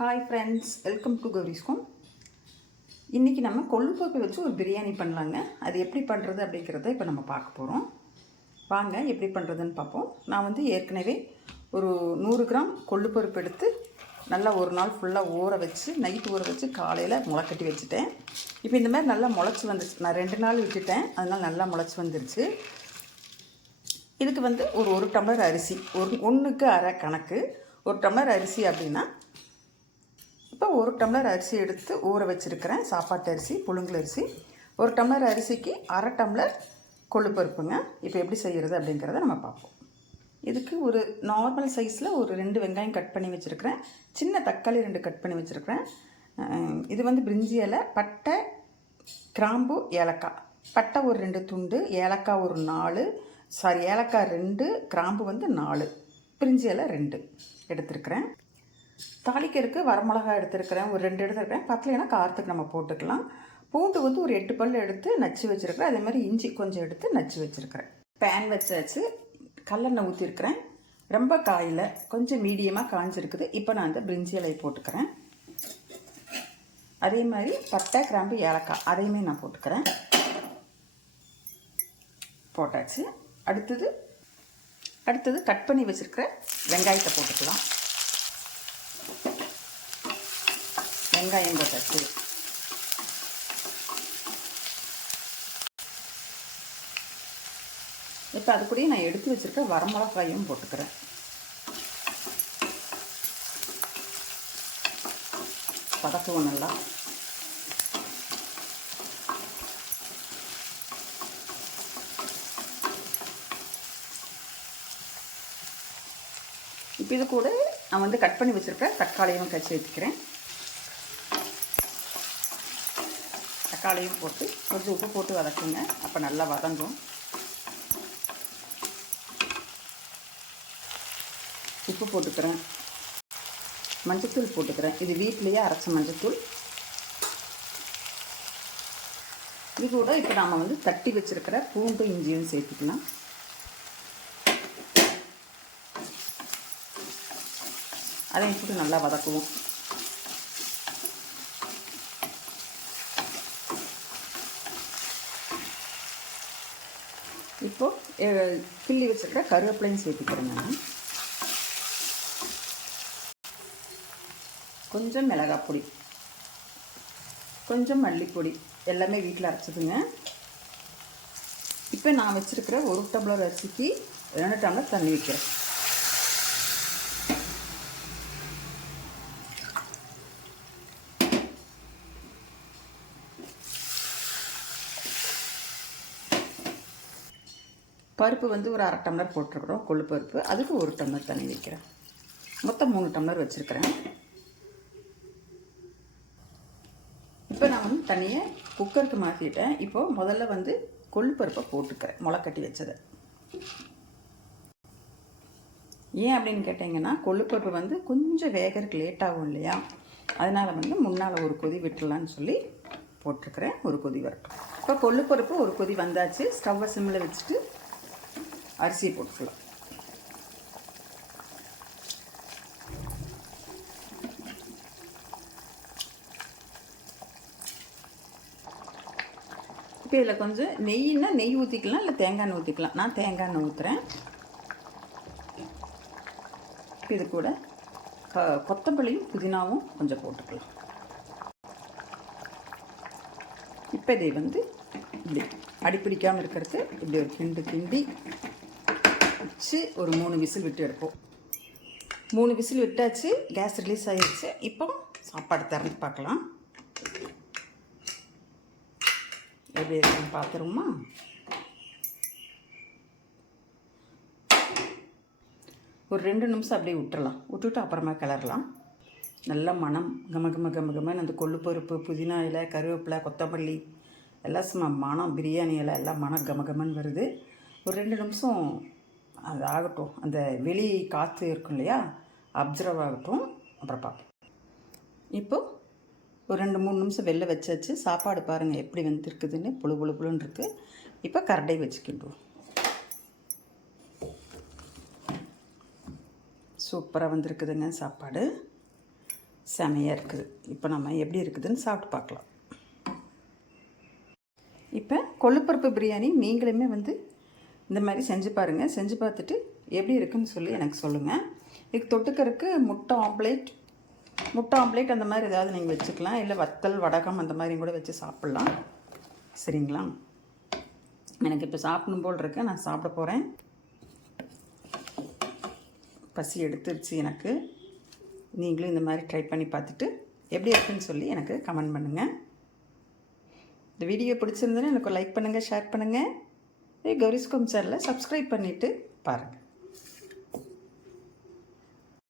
Hi friends, welcome to Gowri's home. இன்றைக்கி நம்ம கொள்ளுப்பருப்பை வச்சு ஒரு பிரியாணி பண்ணலாங்க. அது எப்படி பண்ணுறது அப்படிங்கிறத இப்போ நம்ம பார்க்க போகிறோம். வாங்க எப்படி பண்ணுறதுன்னு பார்ப்போம். நான் ஏற்கனவே ஒரு 100 கிராம் கொள்ளுப்பருப்பு எடுத்து நல்லா ஒரு நாள் ஃபுல்லாக ஊற வச்சு நைட்டு ஊற வச்சு காலையில் முளைக்கட்டி வச்சுட்டேன். இப்போ இந்த மாதிரி நல்லா முளைச்சி வந்துருச்சு. நான் 2 நாள் விட்டுட்டேன், அதனால் நல்லா முளைச்சி வந்துருச்சு. இதுக்கு ஒரு டம்ளர் அரிசி, 1க்கு அரை கணக்கு. 1 டம்ளர் அரிசி அப்படின்னா இப்போ 1 டம்ளர் அரிசி எடுத்து ஊற வச்சுருக்கிறேன். சாப்பாட்டு அரிசி, புழுங்கல் அரிசி. 1 டம்ளர் அரிசிக்கு அரை டம்ளர் கொள்ளுப்பருப்புங்க. இப்போ எப்படி செய்கிறது அப்படிங்கிறத நம்ம பார்ப்போம். இதுக்கு ஒரு நார்மல் சைஸில் ஒரு 2 வெங்காயம் கட் பண்ணி வச்சுருக்கிறேன். சின்ன தக்காளி 2 கட் பண்ணி வச்சுருக்கிறேன். இது பிரிஞ்சி இலை, பட்டை, கிராம்பு, ஏலக்காய். பட்டை ஒரு 2 துண்டு, ஏலக்காய் ஒரு 4, ஏலக்காய் 2, கிராம்பு 4, பிரிஞ்சி இலை 2 எடுத்துருக்கிறேன். தாளிக்கிறதுக்கு வரமிளகாய் எடுத்துருக்கிறேன், ஒரு 2 எடுத்துருக்கிறேன். பத்தலைன்னா காரத்துக்கு நம்ம போட்டுக்கலாம். பூண்டு ஒரு 8 பல் எடுத்து நச்சு வச்சுருக்கிறேன். அதே மாதிரி இஞ்சி கொஞ்சம் எடுத்து நச்சு வச்சுருக்கிறேன். பேன் வச்சாச்சு, கல்லெண்ணெய் ஊற்றிருக்கிறேன். ரொம்ப காயில், கொஞ்சம் மீடியமாக காஞ்சிருக்குது. இப்போ நான் அந்த பிரிஞ்சி இலையை போட்டுக்கிறேன். அதே மாதிரி பட்டை, கிராம்பு, ஏலக்காய் அதையுமே நான் போட்டுக்கிறேன். போட்டாச்சு. அடுத்தது கட் பண்ணி வச்சுருக்கிற வெங்காயத்தை போட்டுக்கலாம். வெங்காயம் போட்டாச்சு. இப்போ அது கூடயே நான் எடுத்து வச்சுருக்க வரமிளகாயும் போட்டுக்கிறேன். பதக்குவோம் நல்லா. இப்போ இது கூட நான் கட் பண்ணி வச்சுருக்க தக்காளியும் கச்சி வச்சுக்கிறேன். தக்காளியும் போட்டு கொஞ்சம் உப்பு போட்டு வதக்குங்க. அப்போ நல்லா வதங்கும். உப்பு போட்டுக்கிறேன். மஞ்சத்தூள் போட்டுக்கிறேன். இது வீட்டிலையே அரைச்ச மஞ்சத்தூள். இது கூட இப்போ நாம் தட்டி வச்சுருக்கிற பூண்டு, இஞ்சியும் சேர்த்துக்கலாம். அதையும் போட்டு நல்லா வதக்குவோம். இப்போது கிள்ளி வச்சுருக்க கருவேப்பிலையும் சேர்த்துக்கிறேங்க. கொஞ்சம் மிளகாய் பொடி, கொஞ்சம் மல்லிப்பொடி, எல்லாமே வீட்டில் அரைச்சதுங்க. இப்போ நான் வச்சுருக்கிற 1 டம்ளர் அரிசிக்கு 2 டம்ளர் தண்ணி வைக்கிறேன். பருப்பு ஒரு அரை டம்ளர் போட்டிருக்கிறோம், கொள்ளுப்பருப்பு. அதுக்கு 1 டம்ளர் தண்ணி வைக்கிறேன். மொத்தம் 3 டம்ளர் வச்சுருக்கிறேன். இப்போ நான் தண்ணியை குக்கருக்கு மாற்றிட்டேன். இப்போது முதல்ல கொள்ளுப்பருப்பை போட்டுக்கிறேன், முளைக்கட்டி வச்சதை. ஏன் அப்படின்னு கேட்டிங்கன்னா, கொள்ளுப்பருப்பு கொஞ்சம் வேகறதுக்கு லேட் ஆகும் இல்லையா, அதனால் முன்னால் ஒரு கொதி விட்டுடலான்னு சொல்லி போட்டிருக்கிறேன். ஒரு கொதி வரட்டும். இப்போ கொள்ளுப்பருப்பு ஒரு கொதி வந்தாச்சு. ஸ்டவ்வை சிம்மில் வச்சுட்டு அரிசியை போட்டுக்கலாம். இப்போ இதில் கொஞ்சம் நெய்னா நெய் ஊற்றிக்கலாம், இல்லை தேங்காய் எண்ணெய் ஊற்றிக்கலாம். நான் தேங்காய் எண்ணெய் ஊற்றுறேன். இது கூட கொத்தமல்லியும் புதினாவும் கொஞ்சம் போட்டுக்கலாம். இப்போ இதை இப்படி அடிப்பிடிக்காமல் இருக்கிறதுக்கு இப்படி ஒரு கிண்டி வச்சு ஒரு 3 விசில் விட்டு எடுப்போம். 3 விசில் விட்டாச்சு. கேஸ் ரிலீஸ் ஆகிடுச்சு. இப்போ சாப்பாடு திறந்து பார்க்கலாம். எப்படி இருக்குன்னு பார்த்துருமா? ஒரு 2 நிமிஷம் அப்படியே விட்டுறலாம். விட்டுட்டு அப்புறமா கிளறலாம். நல்ல மணம், கமன்னு அந்த கொள்ளுப்பருப்பு, புதினா இலை, கருவேப்பிலை, கொத்தமல்லி எல்லாம் சும்மா மணம், பிரியாணி இலை எல்லாம் மணம் கமன்னு வருது. ஒரு 2 நிமிஷம் அது ஆகட்டும். அந்த வெளி காற்று இருக்கும் இல்லையா, அப்சர்வ் ஆகட்டும். அப்புறம் பார்ப்போம். இப்போது ஒரு 2-3 நிமிஷம் வெளில வச்சாச்சு. சாப்பாடு பாருங்கள் எப்படி வந்துருக்குதுன்னு, புழுன்னு இருக்குது. இப்போ கரண்டை வச்சுக்கிடுவோம். சூப்பராக வந்திருக்குதுங்க சாப்பாடு. செமையாக இருக்குது. இப்போ நம்ம எப்படி இருக்குதுன்னு சாப்பிட்டு பார்க்கலாம். இப்போ கொள்ளுப்பருப்பு பிரியாணி நீங்களுமே இந்த மாதிரி செஞ்சு பாருங்கள். செஞ்சு பார்த்துட்டு எப்படி இருக்குதுன்னு சொல்லி எனக்கு சொல்லுங்கள். இதுக்கு தொட்டுக்கறக்கு முட்டை ஆம்லேட் அந்த மாதிரி ஏதாவது நீங்கள் வச்சுக்கலாம். இல்லை வத்தல் வடகம் அந்த மாதிரி கூட வச்சு சாப்பிட்லாம். சரிங்களா? எனக்கு இப்போ சாப்பிடணும் போல் இருக்கு. நான் சாப்பிட போகிறேன். பசி எடுத்துருச்சு எனக்கு. நீங்களும் இந்த மாதிரி ட்ரை பண்ணி பார்த்துட்டு எப்படி இருக்குன்னு சொல்லி எனக்கு கமெண்ட் பண்ணுங்கள். இந்த வீடியோ பிடிச்சிருந்ததுன்னா எனக்கு லைக் பண்ணுங்கள், ஷேர் பண்ணுங்கள். கௌரிஸ் கோம் சேனலை சப்ஸ்கிரைப் பண்ணிவிட்டு பாருங்கள்.